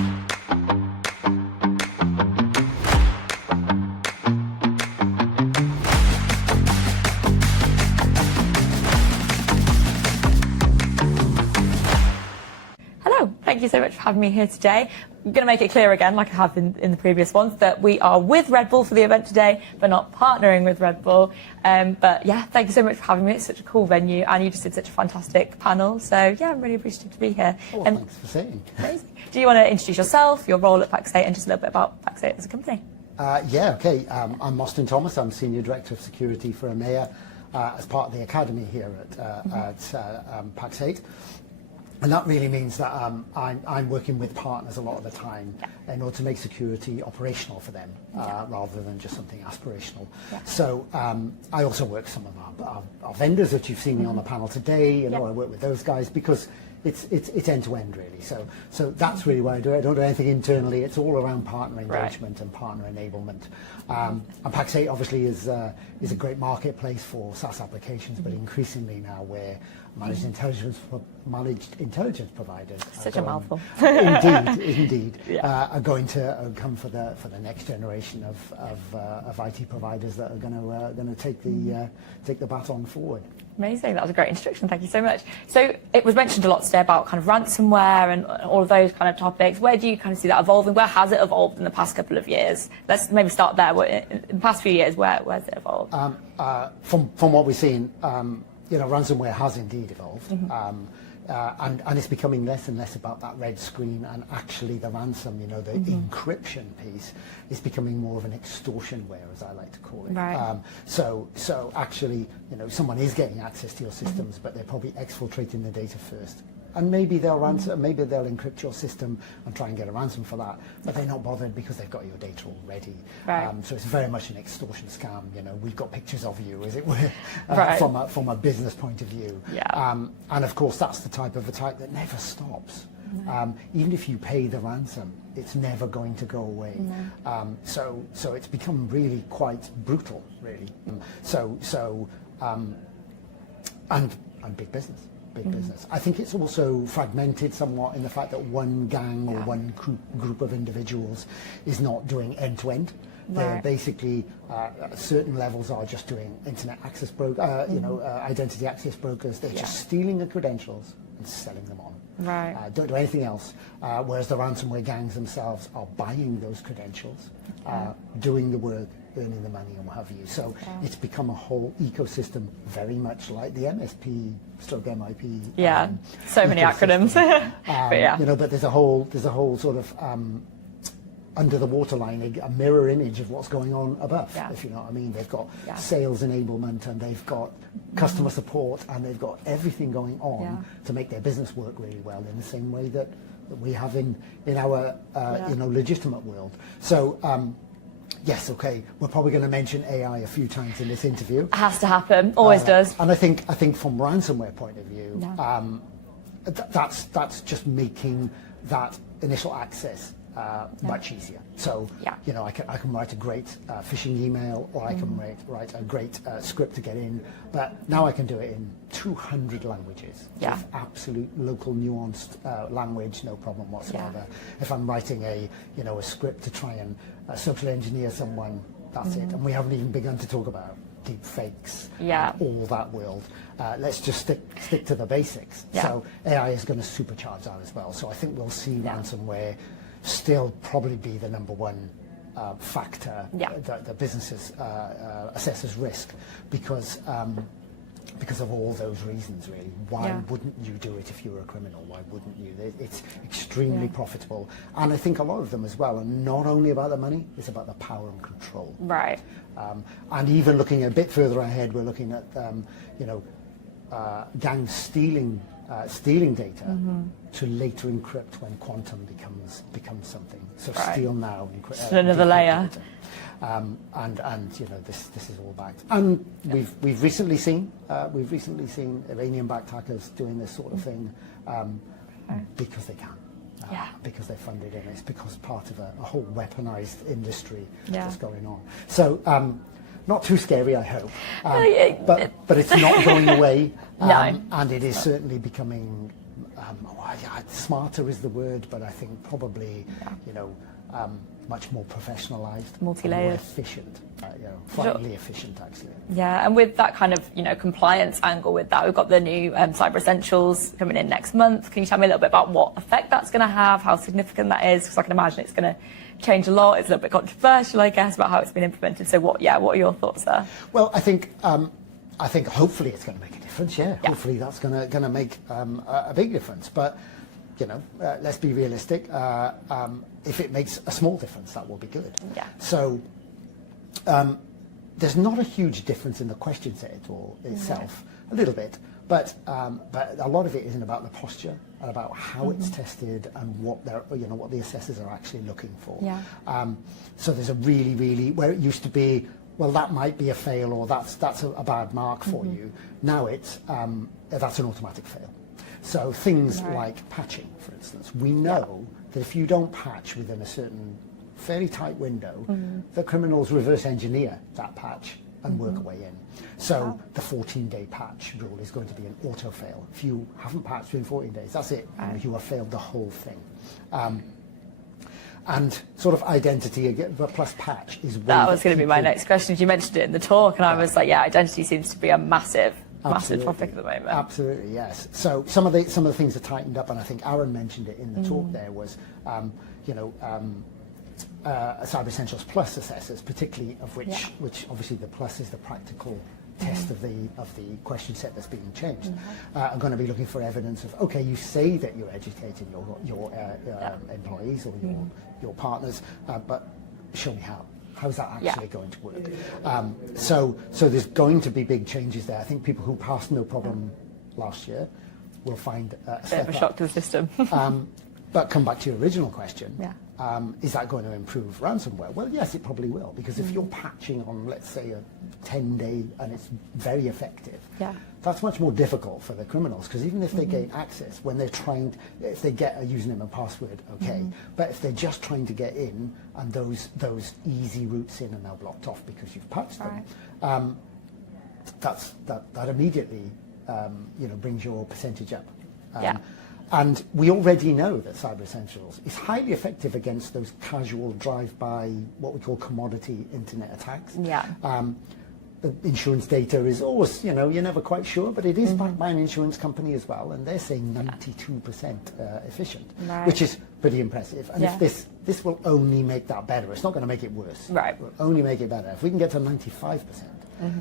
Hello, thank you so much for having me here today. I'm going to make it clear again, like I have in the previous ones, that we are with Red Bull for the event today, but not partnering with Red Bull. But yeah, thank you so much for having me. It's such a cool venue, and you just did such a fantastic panel. So yeah, I'm really appreciative to be here. Oh, well, thanks for saying. Amazing. Do you want to introduce yourself, your role at Pax8, and just a little bit about Pax8 as a company? Yeah, okay. I'm Mostyn Thomas. I'm Senior Director of Security for EMEA as part of the academy here at Pax8. And that really means that I'm working with partners a lot of the time in order to make security operational for them, rather than just something aspirational. So I also work with some of our vendors that you've seen me on the panel today. You know, I work with those guys because it's end to end really. So that's really why I do it. I don't do anything internally. It's all around partner engagement and partner enablement. And Pax8 obviously is a great marketplace for SaaS applications, but increasingly now we're managed intelligence providers. Such a mouthful. Indeed, are going to come for the next generation of IT providers that are going to take the baton forward. Amazing, that was a great introduction, thank you so much. So it was mentioned a lot today about kind of ransomware and all of those kind of topics. Where do you kind of see that evolving? Where has it evolved in the past couple of years? Let's maybe start there. In the past few years, where's it evolved? From what we've seen, you know, ransomware has indeed evolved. And it's becoming less and less about that red screen, and actually the ransom, you know, the encryption piece is becoming more of an extortionware, as I like to call it. Right. So actually, you know, someone is getting access to your systems, but they're probably exfiltrating the data first. And maybe they'll maybe they'll encrypt your system and try and get a ransom for that, but they're not bothered because they've got your data already. Right. So it's very much an extortion scam. You know, we've got pictures of you, as it were, from a business point of view. And of course, that's the type of attack that never stops. Even if you pay the ransom, it's never going to go away. So it's become really quite brutal, really. And big business. Business. I think it's also fragmented somewhat in the fact that one gang or one group of individuals is not doing end-to-end. They're basically, certain levels are just doing internet access identity access brokers. They're just stealing the credentials and selling them on. Don't do anything else. Whereas the ransomware gangs themselves are buying those credentials, doing the work, earning the money and what have you. So it's become a whole ecosystem, very much like the MSP stroke MIP. So many acronyms. You know, but there's a whole sort of under the waterline, a mirror image of what's going on above, if you know what I mean. They've got sales enablement, and they've got customer support, and they've got everything going on to make their business work really well in the same way that we have in our you know, legitimate world. So yes, okay, we're probably going to mention AI a few times in this interview. It has to happen, always does. And I think from ransomware point of view, that's just making that initial access much easier. So, you know, I can write a great phishing email, or I can write a great script to get in, but now I can do it in 200 languages. With absolute local nuanced language, no problem whatsoever. If I'm writing a script to try and social engineer someone, that's it. And we haven't even begun to talk about deep fakes, all that world. Let's just stick to the basics. So AI is going to supercharge that as well. So I think we'll see ransomware still probably be the number one factor that businesses assess as risk, because of all those reasons, really. Why wouldn't you do it if you were a criminal? Why wouldn't you? It's extremely profitable. And I think a lot of them as well are not only about the money, it's about the power and control. And even looking a bit further ahead, we're looking at gangs stealing data to later encrypt when quantum becomes something. So steal now, encrypt. Another layer. And you know, this is all backed. And we've recently seen Iranian-backed hackers doing this sort of thing because they can. Because they're funded in. It's because part of a whole weaponized industry that's going on. So not too scary, I hope. But it's not going away. And it is certainly becoming smarter is the word, but I think probably, much more professionalized, multi-layered, more efficient, finally efficient actually. Yeah, and with that kind of compliance angle with that, we've got the new Cyber Essentials coming in next month. Can you tell me a little bit about what effect that's going to have, how significant that is? Because I can imagine it's going to change a lot. It's a little bit controversial, I guess, about how it's been implemented. So what are your thoughts there? Well, I think hopefully it's going to make a difference. Yeah. Hopefully that's going to make a big difference. But let's be realistic. If it makes a small difference, that will be good. Yeah. So there's not a huge difference in the question set itself, a little bit, but a lot of it isn't about the posture and about how it's tested and what what the assessors are actually looking for. Yeah. So there's a really where it used to be, well, that might be a fail or that's a bad mark for you. Now it's that's an automatic fail. So things like patching, for instance, we know that if you don't patch within a certain fairly tight window, the criminals reverse engineer that patch and work a way in. So the 14-day patch rule is going to be an auto fail. If you haven't patched within 14 days, that's it. You have failed the whole thing. And sort of identity plus patch is that was going to be my next question. You mentioned it in the talk, and I was like, identity seems to be a massive topic at the moment. Absolutely, yes. So some of the things are tightened up, and I think Aaron mentioned it in the talk. There was, Cyber Essentials Plus assessors, particularly of which obviously the Plus is the practical test of the question set that's being changed, are going to be looking for evidence of, okay, you say that you're educating your employees or your partners, but show me how. How's that actually going to work? So there's going to be big changes there. I think people who passed no problem last year will find a bit of a shock to the system. But come back to your original question. Is that going to improve ransomware? Well, yes, it probably will, because if you're patching on, let's say, a 10-day and it's very effective, that's much more difficult for the criminals, because even if they gain access, when they're if they get a username and password, but if they're just trying to get in and those easy routes in are now blocked off because you've patched them, that immediately brings your percentage up. And we already know that Cyber Essentials is highly effective against those casual drive-by, what we call commodity internet attacks. The insurance data is always, you're never quite sure, but it is backed by an insurance company as well, and they're saying 92% efficient, which is pretty impressive. And if this will only make that better. It's not going to make it worse. It will only make it better. If we can get to 95%,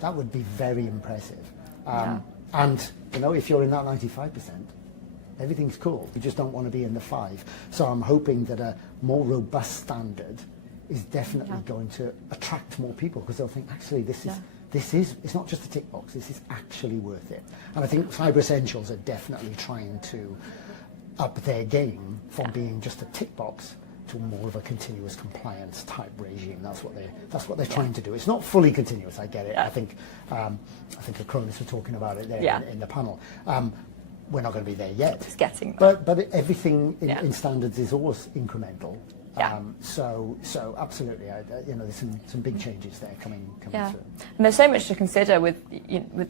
that would be very impressive. And, if you're in that 95%, everything's cool. We just don't want to be in the 5. So I'm hoping that a more robust standard is definitely going to attract more people, because they'll think, actually, this is it's not just a tick box. This is actually worth it. And I think Cyber Essentials are definitely trying to up their game from being just a tick box to more of a continuous compliance type regime. That's what they're trying to do. It's not fully continuous. I get it. I think Acronis were talking about it there in the panel. We're not going to be there yet. It's getting there. But everything in standards is always incremental. So absolutely, there's some big changes there coming through. And there's so much to consider with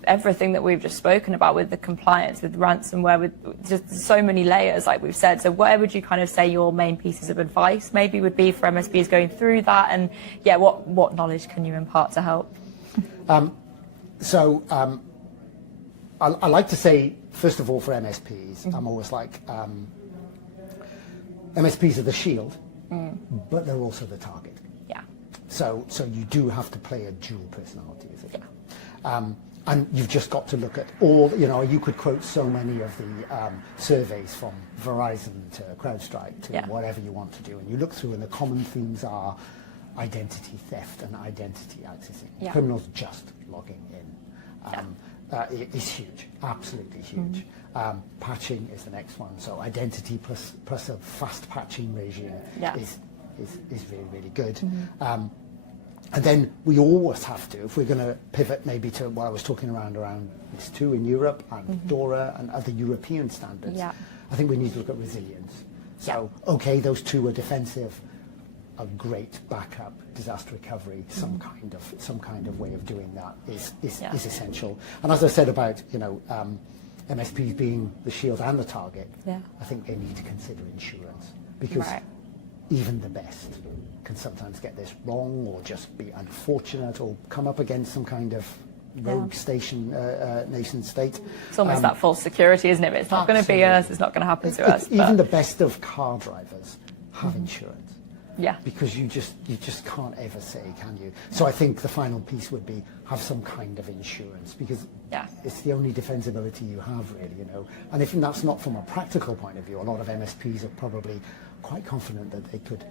everything that we've just spoken about, with the compliance, with ransomware, with just so many layers, like we've said. So where would you kind of say your main pieces of advice maybe would be for MSPs going through that? And what knowledge can you impart to help? I like to say, first of all, for MSPs, I'm always like, MSPs are the shield, but they're also the target. So you do have to play a dual personality, as it were. And you've just got to look at all, you could quote so many of the surveys from Verizon to CrowdStrike to whatever you want to do, and you look through and the common themes are identity theft and identity accessing. Criminals just logging in. Is huge, absolutely huge. Patching is the next one. So identity plus a fast patching regime is really, really good. And then we always have to, if we're going to pivot maybe to what I was talking around NIS2 in Europe and DORA and other European standards, I think we need to look at resilience. So, okay, those two are defensive. A great backup, disaster recovery, some kind of way of doing that is essential. And as I said about MSPs being the shield and the target, Yeah. I think they need to consider insurance, because Right. even the best can sometimes get this wrong, or just be unfortunate, or come up against some kind of rogue nation state. It's almost that false security, isn't it? It's not going to be us, it's not going to happen to us. Even the best of car drivers have insurance. Yeah. Because you just can't ever say, can you? So I think the final piece would be have some kind of insurance, because it's the only defensibility you have, really, you know. And if that's not from a practical point of view, a lot of MSPs are probably quite confident that they could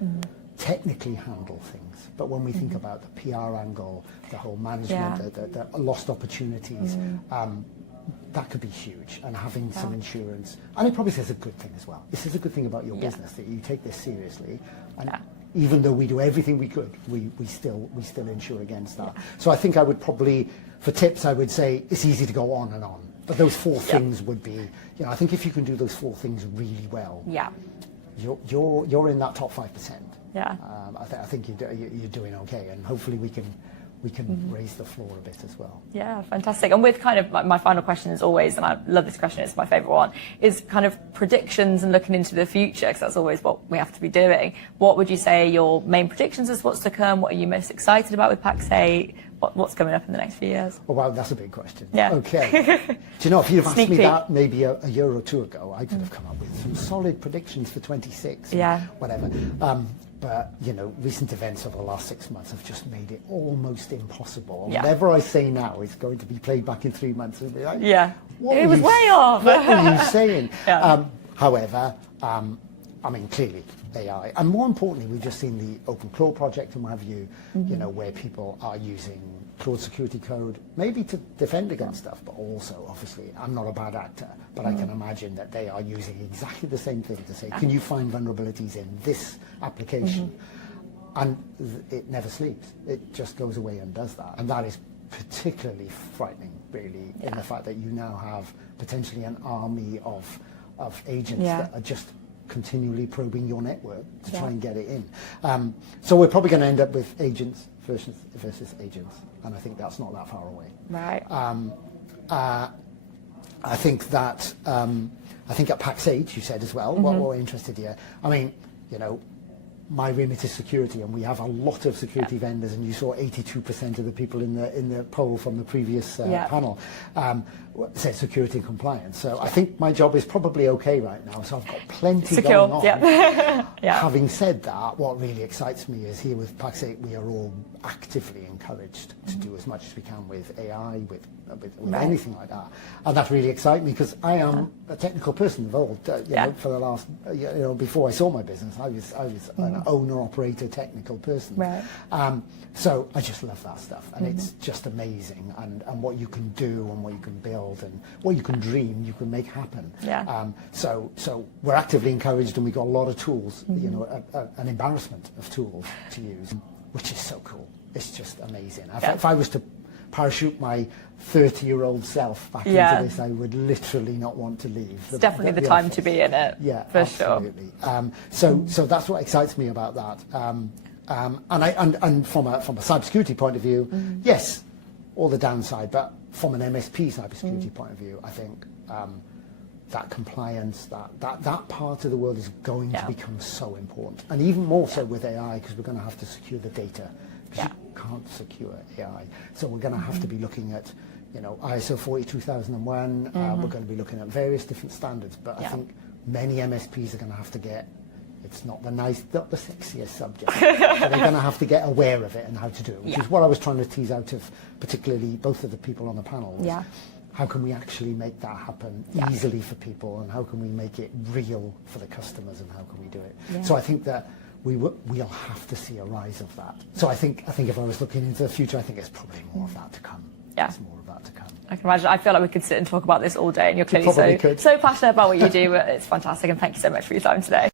technically handle things. But when we think about the PR angle, the whole management, the lost opportunities, that could be huge. And having some insurance, and it probably says a good thing as well. This is a good thing about your business, that you take this seriously. And even though we do everything we could, we still insure against that. So I think I would probably, for tips, I would say it's easy to go on and on. But those 4 things would be, you know, I think if you can do those 4 things really well, you're in that top 5%. Yeah. I think you're doing okay, and hopefully we can raise the floor a bit as well. Yeah, fantastic. And with kind of my final question is always, and I love this question, it's my favourite one, is kind of predictions and looking into the future, because that's always what we have to be doing. What would you say are your main predictions as what's to come? What are you most excited about with PAX 8? What's coming up in the next few years? Oh, wow, that's a big question. Yeah. Okay. Do you know, if you'd have asked me peek. that maybe a year or 2 ago, I could have come up with some solid predictions for 26. Whatever. But, you know, recent events over the last 6 months have just made it almost impossible. Whatever I say now is going to be played back in 3 months and be like, it was way off. What were you saying? However, I mean, clearly, AI. And more importantly, we've just seen the Open Claude project, and what have you, you know, where people are using Claude security code, maybe to defend against stuff, but also, obviously, I'm not a bad actor, but I can imagine that they are using exactly the same thing to say, can you find vulnerabilities in this application? And it never sleeps. It just goes away and does that. And that is particularly frightening, really, in the fact that you now have potentially an army of agents that are just continually probing your network to try and get it in. So we're probably going to end up with agents versus agents, and I think that's not that far away. Right. I think that I think at PAX 8, you said as well, what we're interested here. I mean, you know, my remit is security, and we have a lot of security vendors, and you saw 82% of the people in the poll from the previous panel said security and compliance. So I think my job is probably okay right now, so I've got plenty going on. Having said that, what really excites me is here with PAX 8, we are all actively encouraged to do as much as we can with AI, with anything like that. And that really excites me, because I am a technical person involved. You know, for the last, you know, before I saw my business, I was an owner-operator technical person. So I just love that stuff, and it's just amazing, and what you can do, and what you can build, and what you can dream, you can make happen. So we're actively encouraged, and we've got a lot of tools, you know, an embarrassment of tools to use, which is so cool. It's just amazing. If I was to parachute my 30-year-old self back into this, I would literally not want to leave. It's definitely the time to be in it. For absolutely. Sure. So that's what excites me about that. And from a cybersecurity point of view, yes, all the downside, but from an MSP cybersecurity point of view, I think that compliance, that part of the world is going to become so important, and even more so with AI, because we're going to have to secure the data. You can't secure AI, so we're going to have to be looking at, you know, ISO 42001. We're going to be looking at various different standards, but I think many MSPs are going to have to get. It's not the sexiest subject. So they're going to have to get aware of it and how to do it, which is what I was trying to tease out of particularly both of the people on the panel. Was how can we actually make that happen easily for people, and how can we make it real for the customers, and how can we do it? So I think that we'll have to see a rise of that. So I think if I was looking into the future, I think it's probably more of that to come. There's more of that to come. I can imagine. I feel like we could sit and talk about this all day, and you're clearly so passionate about what you do. It's fantastic, and thank you so much for your time today.